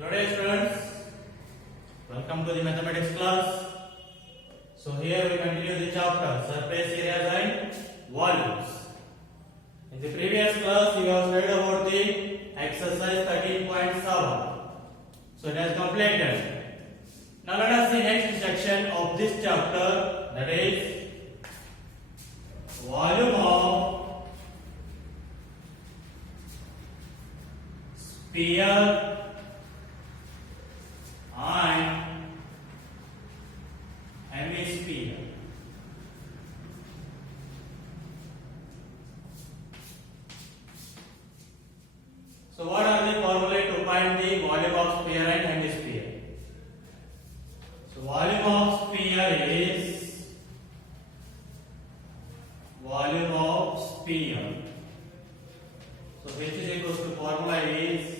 Hello dear students, welcome to the mathematics class. So here we continue the chapter surface areas and volumes. In the previous class we have studied about the exercise 13.7. So it has completed. Now let us see next section of this chapter, that is volume of sphere and hemisphere. So what are the formulae to find the volume of sphere and hemisphere? So volume of sphere is volume of sphere. So which is equals to formula is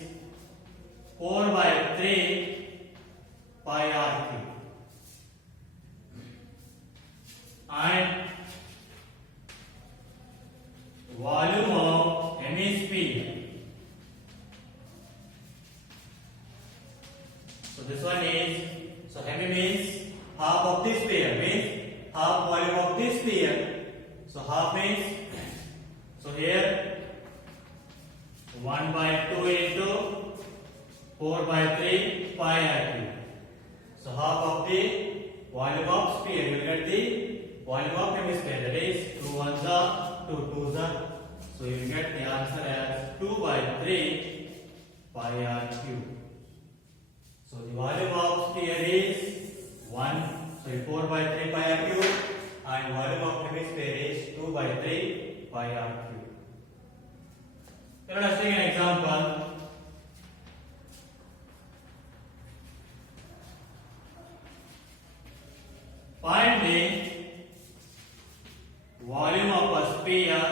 4 by 3 pi r cube. And volume of hemisphere. So this one is, so hemi means half of this sphere, means half volume of this sphere. So half means, so here 1 by 2 into 4 by 3 pi r cube. So half of the volume of sphere, you will get the volume of hemisphere, that is 2 ones are 2 twos are. So you will get the answer as 2 by 3 pi r cube. So the volume of sphere is 1, so 4 by 3 pi r cube, and volume of hemisphere is 2 by 3 pi r cube. Let us take an example. Find the volume of a sphere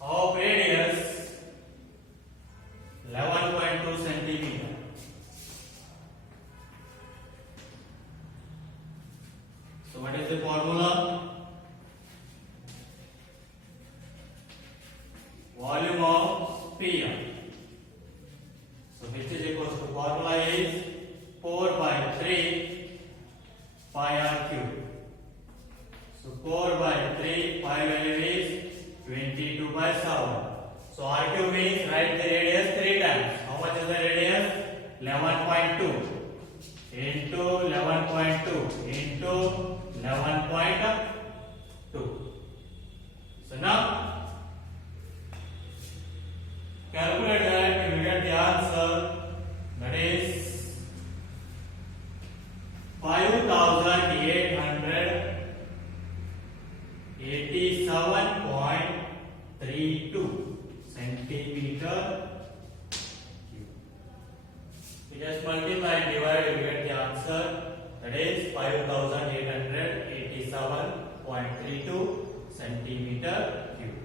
of radius 11.2 centimeter. So what is the formula? Volume of sphere. So which is equals to formula is 4 by 3 pi r cube. So 4 by 3 pi value is 22 by 7. So r cube means write the radius 3 times. How much is the radius? 11.2 into 11.2 into 11.2. So now calculate that, you will get the answer, that is 5887.32 centimeter cube. You just multiply and divide, you will get the answer, that is 5887.32 centimeter cube.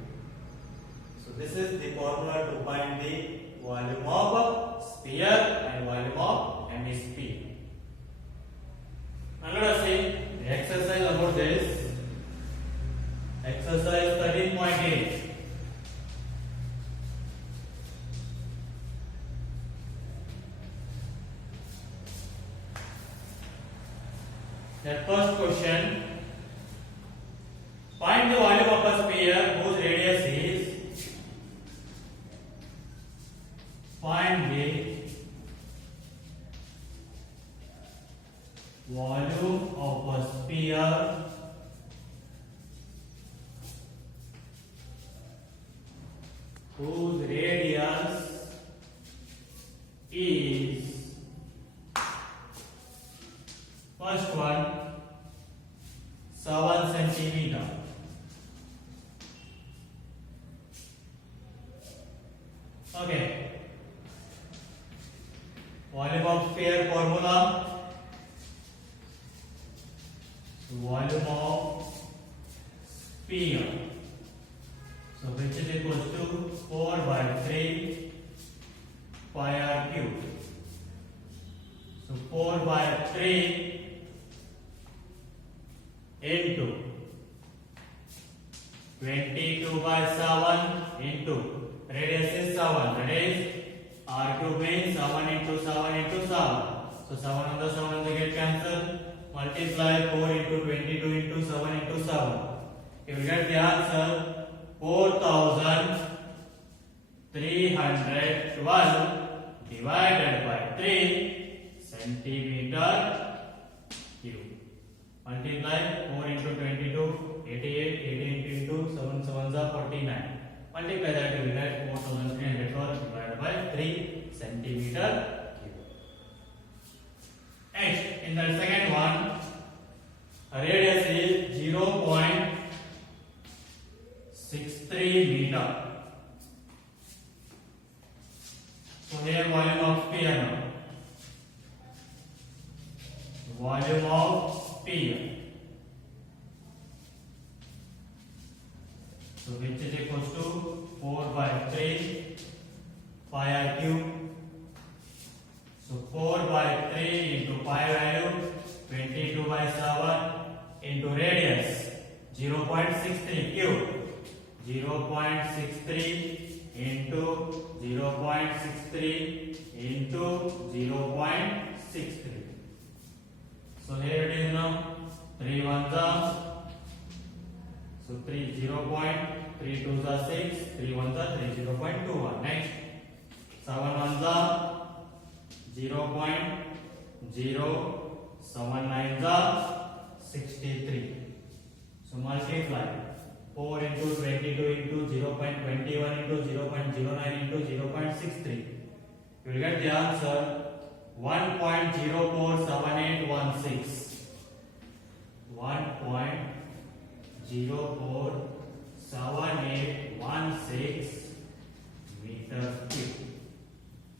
So this is the formula to find the volume of sphere and volume of hemisphere. Now let us see the exercise about this. Exercise 13.8. That first question. Find the volume of a sphere whose radius is. Find the volume of a sphere whose radius is, first one, 7 centimeter. Okay. Volume of sphere formula. Volume of sphere. So which is equals to 4 by 3 pi r cube. So 4 by 3 into 22 by 7 into radius is 7. That is r cube means 7 into 7 into 7. So 7 on the 7 on the get cancel. Multiply 4 into 22 into 7 into 7. You will get the answer 4312 divided by 3 centimeter cube. Multiply 4 into 22, 88, 88 into 7 7s are 49. Multiply that, you will get 4312 divided by 3 centimeter cube. Next, in the second one, radius is 0.63 meter. So here volume of sphere now. Volume of sphere. So which is equals to 4 by 3 pi r cube. So 4 by 3 into pi value 22 by 7 into radius 0.63 cube. 0.63 into 0.63 into 0.63. So here it is now 3 ones are, so 0.3 twos are 6, 3 ones are 3, 0.21. Next 7 ones are 0.0, 7 nines are 63. So multiply 4 into 22 into 0.21 into 0.09 into 0.63. You will get the answer 1.047816. 1.047816 meter cube.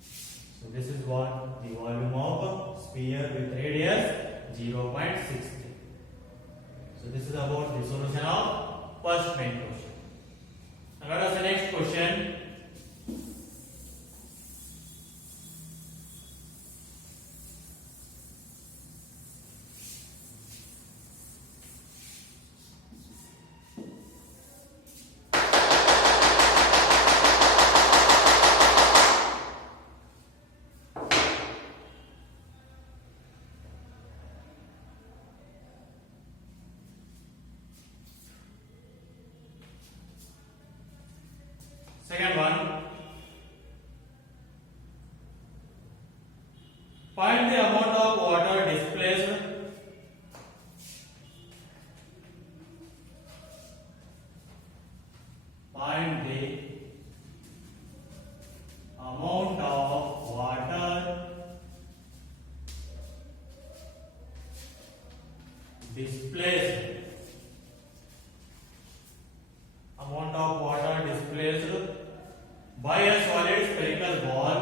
So this is what the volume of sphere with radius 0.63. So this is about the solution of first main question. Now let us the next question. Second one, find the amount of water displaced find the amount of water displaced by a solid spherical ball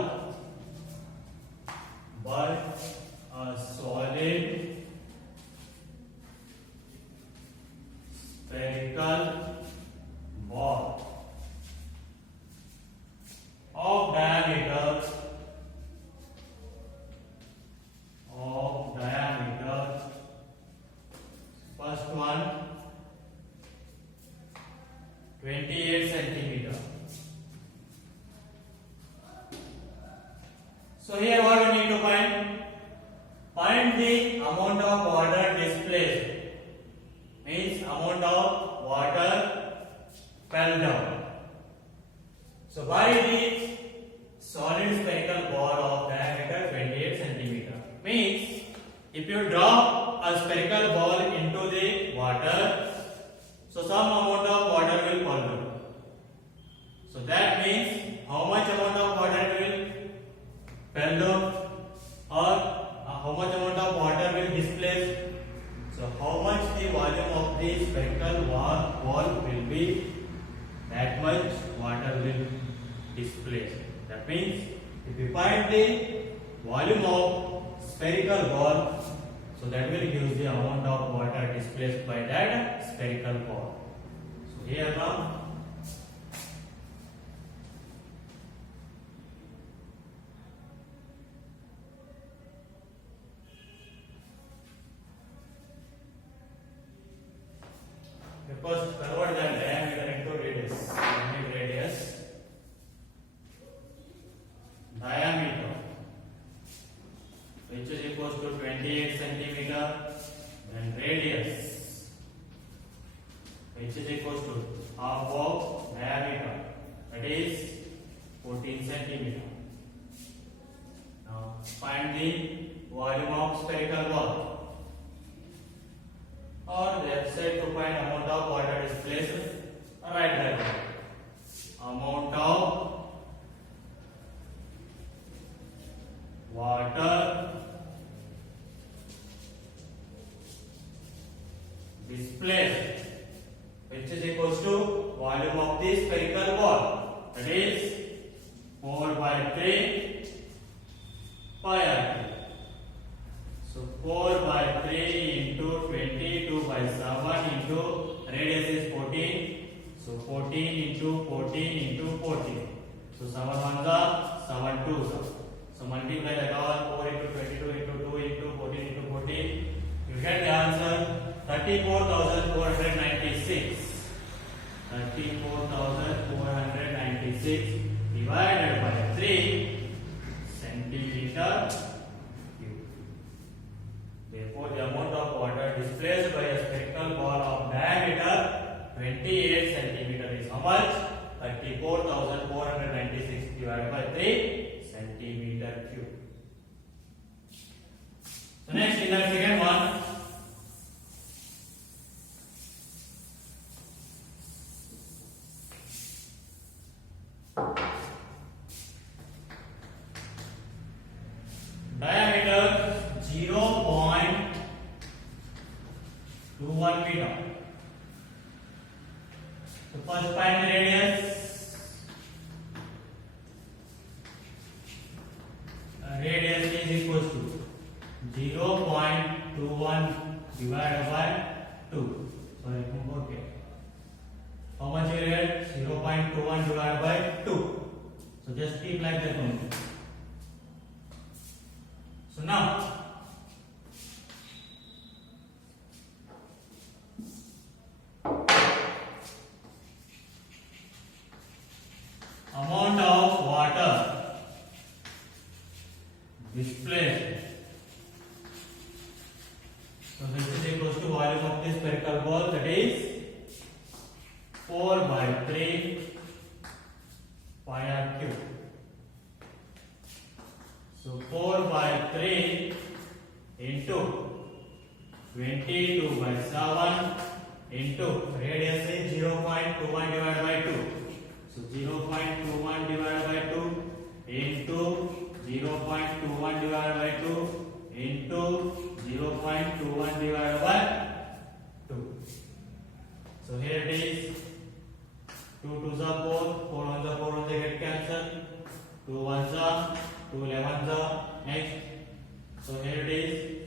of diameter first one 28 centimeter. So here what we need to find the amount of water displaced, means amount of water fell down. So by the solid spherical ball of diameter 28 centimeter, means if you drop a spherical ball into the water, so some amount of water will fall down. So that means how much amount of water will fell down, or how much amount of water will displace. So how much the volume of the spherical ball will be, that much water will displace. That means if we find the volume of spherical ball, so that will give the amount of water displaced by that spherical ball. So here now first convert that diameter then radius, which is equals to half of diameter, that is 14 centimeter. Now find the volume of spherical ball, or they have said to find amount of water displaced. Write that down. Amount of water displaced, which is equals to volume of the spherical ball, that is 4 by 3 pi r. So 4 by 3 into 22 by 7 into radius is 14. So 14 into 14 into 14. So 7 ones are 7 twos. So multiply that all 4 into 22 into 2 into 14 into 14. You get the answer 34,496. 34,496 divided by 3 centimeter cube. Therefore, the amount of water displaced by a spherical ball of diameter 28 centimeter is how much? 34,496 divided by 3 centimeter cube. So next, in the second one, diameter 0.21 meter. So first find the radius. Radius is equals to 0.21 divided by 2. Sorry, okay. How much you get? 0.21 divided by 2. So just keep like that only. So now, amount of water displaced. So this is equals to volume of this spherical ball, that is 4 by 3 pi r cube. So 4 by 3 into 22 by 7 into radius is 0.21 divided by 2. So 0.21 divided by 2 into 0.21 divided by 2 into 0.21 divided by 2. So here it is 2 2s are 4, 4 1s are 4 1s they get cancelled, 2 1s are 2 11s are next. So here it is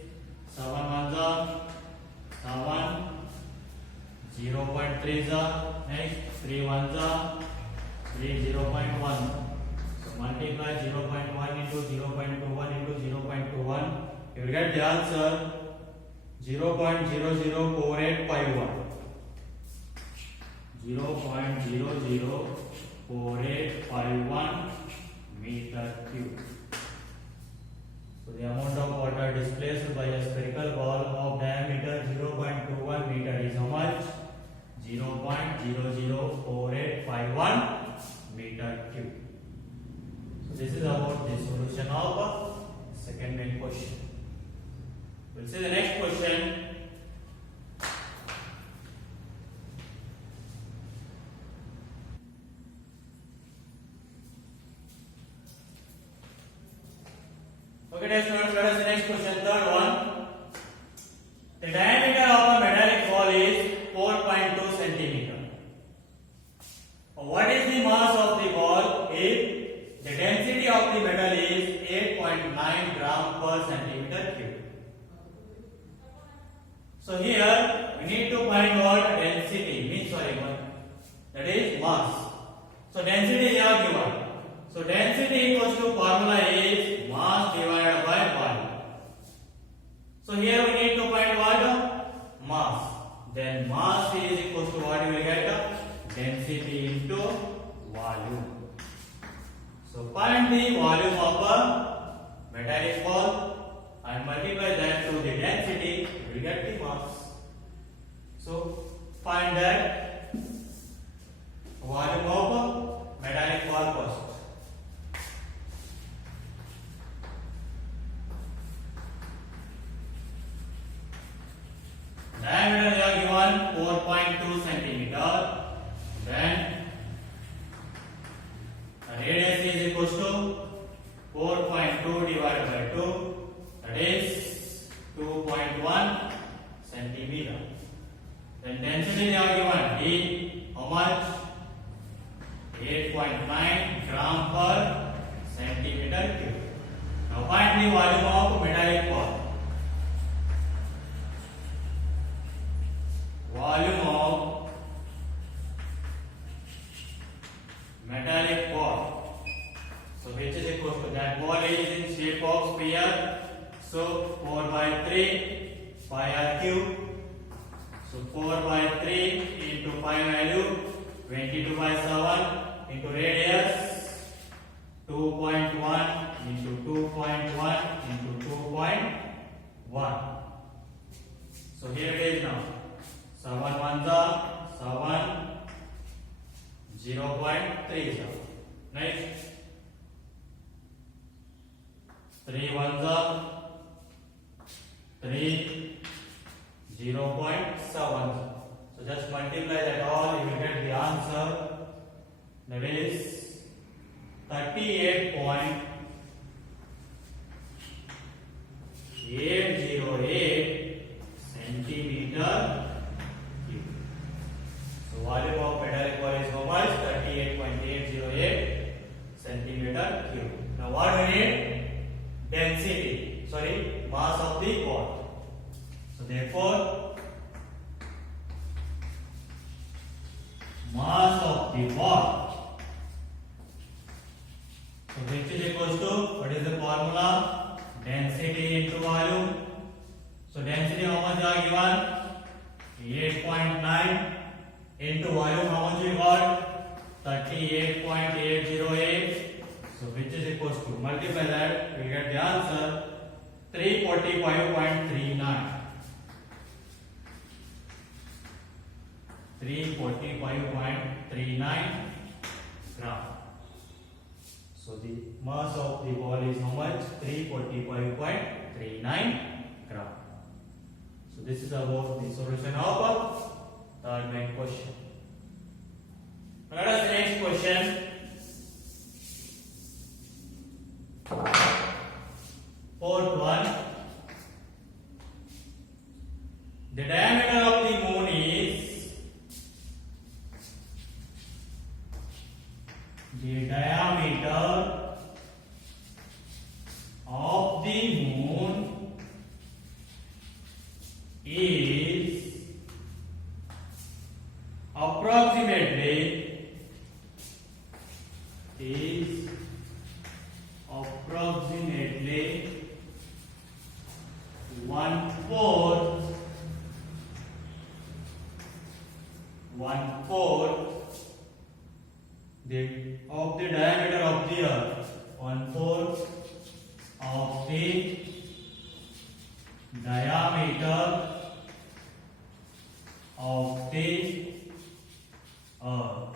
7 1s are 7, 0.3s are next, 3 1s are 3 0.1. So multiply 0.1 into 0.21 into 0.21. You will get the answer 0.004851. 0.004851 meter cube. So the amount of water displaced by a spherical ball of diameter 0.21 meter is how much? 0.004851 meter cube. So this is about the solution of second main question. We'll see the next question. Okay, dear students, let us see the next question, third one. The diameter of a metallic ball is 4.2 centimeter. What is the mass of the ball if the density of the metal is 8.9 gram per centimeter cube? So here we need to find what density means, that is mass. So density is here given. So density equals to formula is mass divided by volume. So here we need to find what? Mass. Then mass is equals to what you will get? Density into volume. So find the volume of a metallic ball and multiply that to the density. we get the mass. So find that volume of metallic ball first. Diameter is given 4.2 centimeter. Then the radius is equals to 4.2 divided by 2, that is 2.1 centimeter. Then density is given D, how much? 8.9 gram per centimeter cube. Now find the volume of metallic ball. Volume of metallic ball. So which is equal to that ball is in shape of sphere. So 4 by 3 pi r cube. So 4 by 3 into pi value 22 by 7 into radius 2.1 into 2.1 into 2.1. So here it is now. 7 1s are 7, 0.30. Next 3 1s are 3, 0.7. So just multiply that all, you will get the answer. That is 38.808 centimeter cube. So volume of metallic ball is how much? 38.808 centimeter cube. Now what we need? Density. Sorry, mass of the ball. So therefore, mass of the ball. So which is equals to, what is the formula? Density into volume. So density how much are given? 8.9 into volume how much we got? 38.808. So which is equals to, multiply that, we get the answer 345.39. 345.39 gram. So the mass of the ball is how much? 345.39 gram. So this is about the solution of third main question. Let us see next question. Fourth one. The diameter of the moon is approximately 1/4 of the diameter of the earth. 1/4 of the diameter of the earth.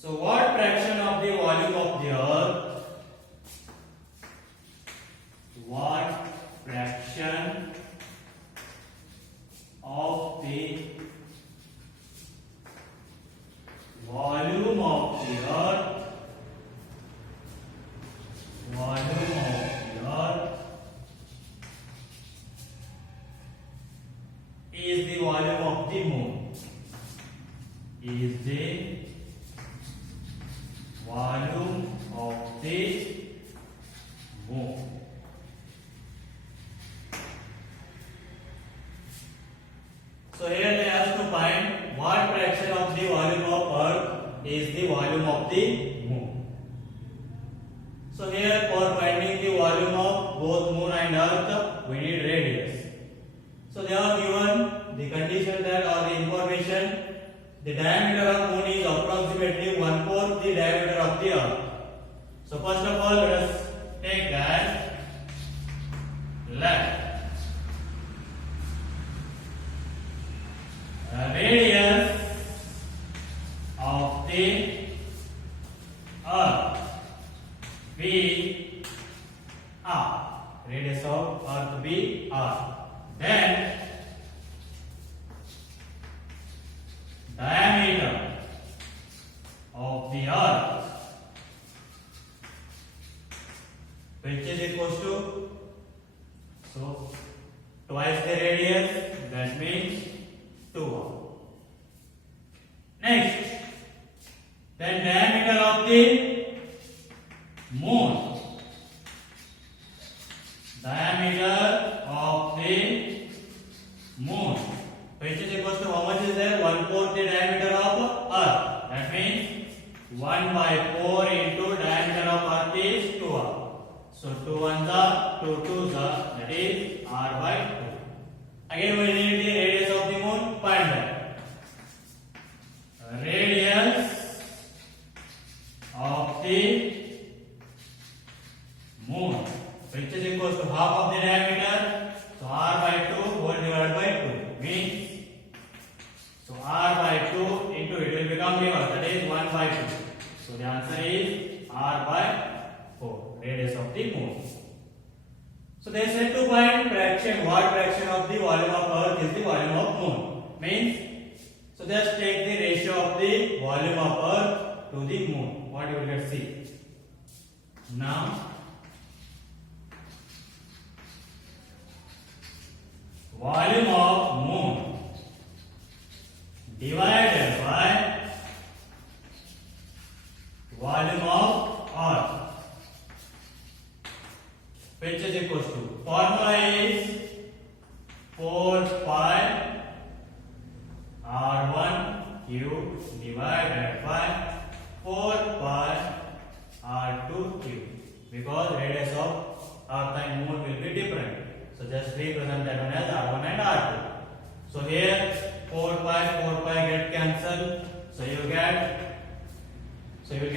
So what fraction of the volume of the earth? What fraction of the volume of the earth is the volume of the moon? Is the volume of the moon. So here they ask to find what fraction of the volume of earth is the volume of the moon. So here for finding the volume of both moon and earth we need radius. So they are given the condition that or the information. The diameter of moon is approximately 1/4 the diameter of the earth. So first of all, let us take that left. Radius of the earth B R. Radius of earth B R. Then diameter of the earth, which is equals to, so twice the radius, that means 2r. Next, then diameter of the moon. Diameter of the moon, which is equals to, how much is there? 1/4 the diameter of earth. That means 1/4 into diameter of earth is 2r. So 2 1s are 2 2s are, that is r/2. Again we need the radius of the moon. Find that. Radius of the moon, which is equals to half of the diameter. So r/2 whole divided by 2 means, so r/2 into, it will become reverse, that is 1/2. So the answer is r/4, radius of the moon. So they said to find fraction, what fraction of the volume of earth is the volume of moon. Means, so just take the ratio of the volume of earth to the moon. What you will get, see. Now volume of moon divided by volume of earth, which is equals to, formula is 4 pi r1 cube divided by 4 pi r2 cube, because radius of earth and moon will be different. So just represent that one as r1 and r2. So here 4 pi get cancelled. So you will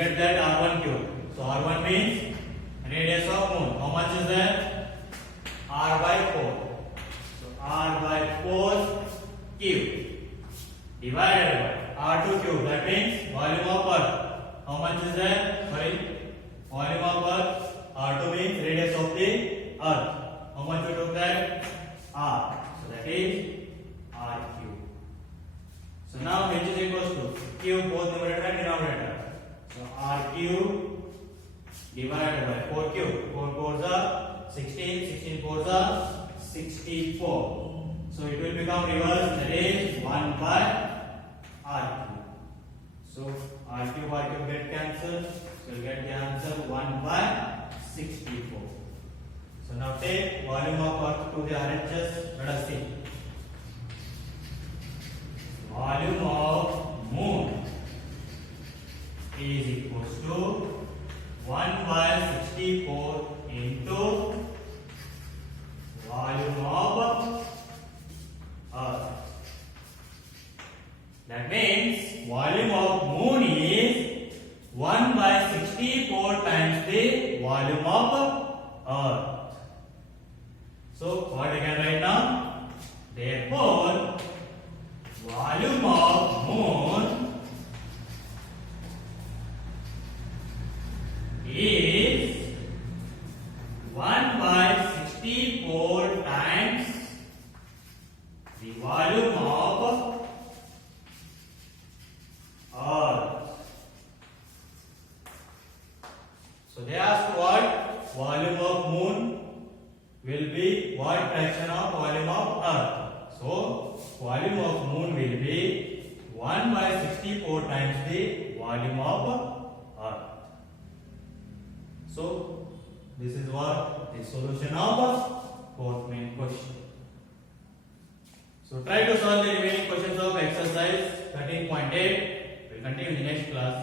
get that r1 cube. So r1 means radius of moon. How much is that? r/4. So r/4 cube divided by r2 cube. That means volume of earth. How much is that? Sorry, volume of earth. r2 means radius of the earth. How much we took that? R. So that is r cube. So now which is equals to cube, both numerator and denominator. So r cube divided by 4 cube. 4 4s are 16, 16 4s are 64. So it will become reverse, that is 1/r cube. So r cube get cancelled. So you get the answer 1/64. So now take volume of earth to the RHS. Let us see. Volume of moon is equals to 1/64 into volume of earth. That means volume of moon is 1/64 times the volume of earth. So what I can write now? Therefore, volume of moon is 1/64 times the volume of earth. So they asked what volume of moon will be, what fraction of volume of earth. So volume of moon will be 1/64 times the volume of earth. So this is what the solution of fourth main question. So try to solve the remaining questions of exercise 13.8. We'll continue in the next class.